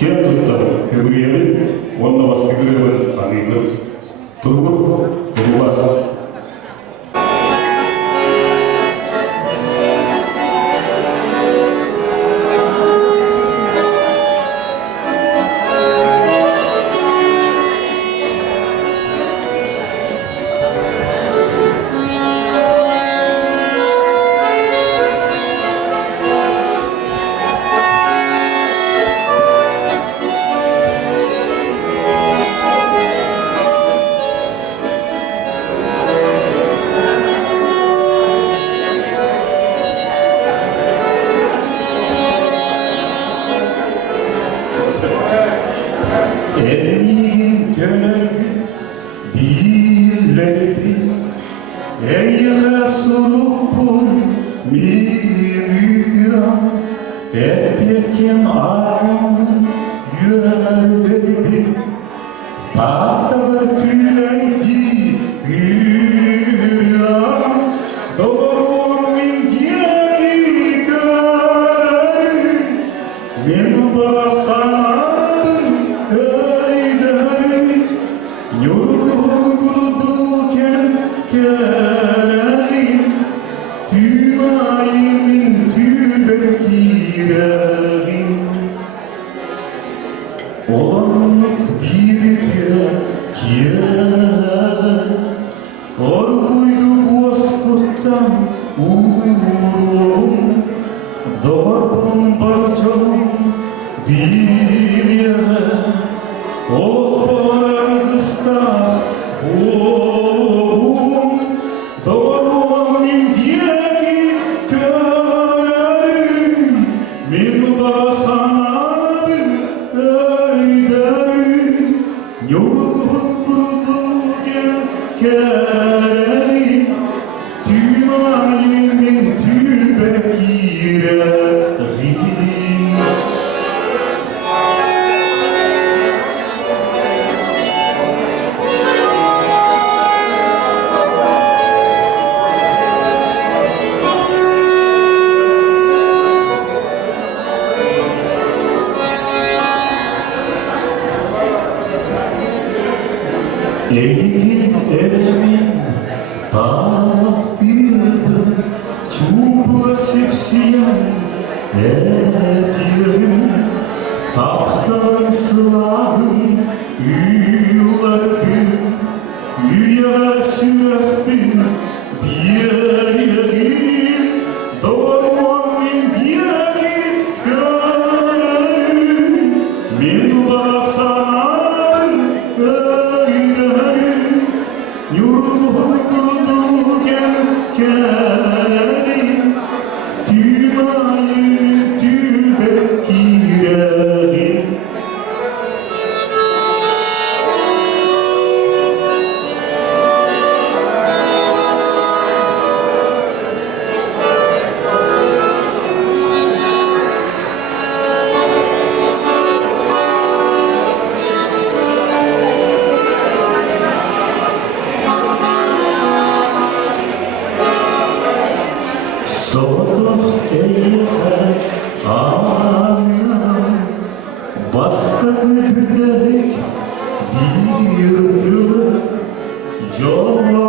Kiatutta heguriyemin onda bastigreven anigı turgur turubas Emin gönülgü birleri Eyga surupun mimigram Hep yekim aramın yönleri Tahtalar küleydi yürüyorum Doğrum min diyeki kararı Min basanadım öyderi Yorgun kuruduken kereyim Tümayimin tülbekirerim Olanlık bir kere Orguydu bozkuttan uğrum Doğarbın barcağım bir yere O bağırdı ıslak oğlum Doğrum min diyeki köreri Min basanabın öyderi Yorgun kurudu kereyim Tümayimin tülbekirerim Eğin emin takdirdim Çubuğa sepsiyen etirim Tahtalar sılahım yıllarım Üyara sürekbim bir yerim Doğurmam min diyeki kararım Min basanam öyderi Yorgun kuruduken kereyim Tümayimin tülbekirerim Soğuk eyler anam Bastı bir tek bir yıl Yollar